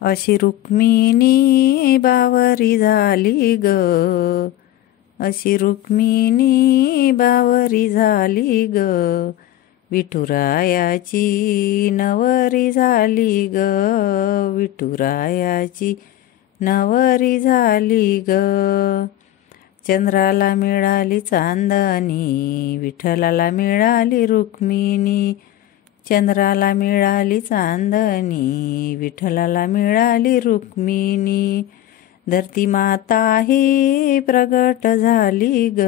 अशी रुक्मिणी बावरी झाली ग, अशी रुक्मिणी बावरी झाली ग, विठुरायाची नवरी झाली ग, विठुरायाची नवरी झाली ग. चंद्राला मिळाली चांदणी, विठ्ठलाला मिळाली रुक्मिणी. चंद्राला मिळाली चांदणी, विठ्ठलाला मिळाली रुक्मिणी. धरती माता ही प्रगट झाली ग,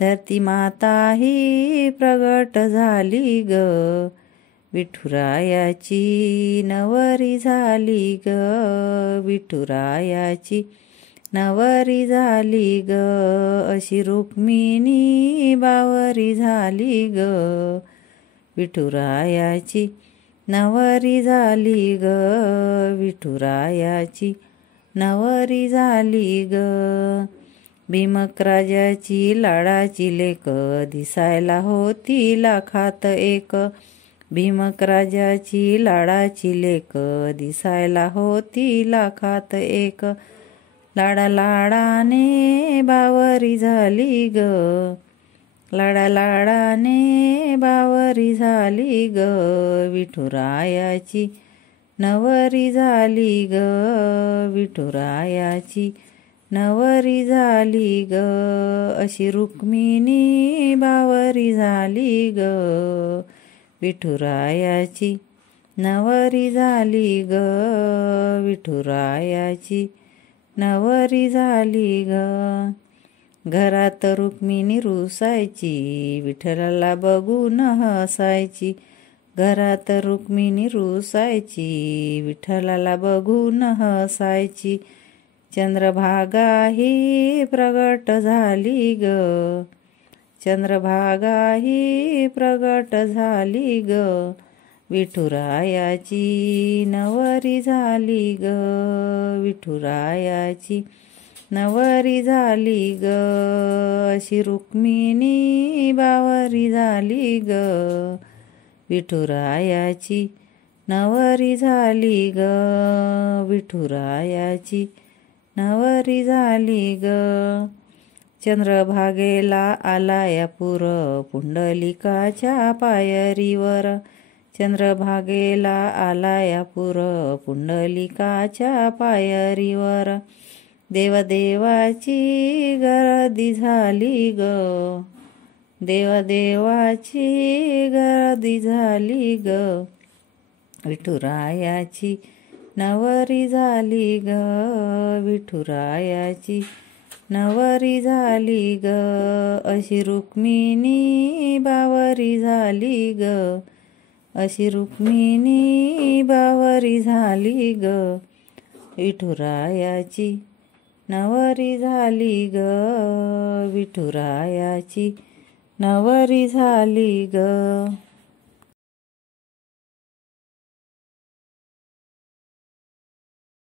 धरती माता ही प्रगट झाली ग, विठुरायाची नवरी झाली ग, विठुरायाची नवरी झाली ग. अशी रुक्मिणी बावरी झाली ग, विठुरायाची नवरी झाली ग, विठुरायाची नवरी झाली ग. भीमक राजाची लाडाची लेक, दिसायला होती लाखात एक. भीमक राजाची लाडाची लेक, दिसायला होती लाखात एक. लाडा लाडाने बावरी झाली ग, लाडा लाडाने बावरी झाली ग, विठुरायाची नवरी झाली ग, विठुरायाची नवरी झाली ग. अशी रुक्मिणी बावरी झाली ग, विठुरायाची नवरी झाली ग, विठुरायाची नवरी झाली ग. घरात रुक्मिणी रुसायची, विठ्ठलाला बघून हसायची. घरात रुक्मिणी रुसायची, विठ्ठलाला बघून हसायची. चंद्रभागा ही प्रगट झाली ग, चंद्रभागा ही प्रगट झाली ग, विठुरायाची नवरी झाली ग, विठुरायाची नवरी झाली ग. अशी रुक्मिणी बावरी झाली ग, विठुरायाची नवरी झाली ग, विठुरायाची नवरी झाली ग. चंद्रभागेला आलाया पूर, पुंडलिकाच्या पायरीवर. चंद्रभागेला आलाया पूर, पुंडलिकाच्या पायरीवर. देवदेवाची गर्दी झाली ग, देवदेवाची गर्दी झाली ग, विठुरायाची नवरी झाली ग, विठुरायाची नवरी झाली ग. अशी रुक्मिणी बावरी झाली ग, अशी रुक्मिणी बावरी झाली ग, विठुरायाची नवरी झाली ग, विठुरायाची नवरी झाली ग.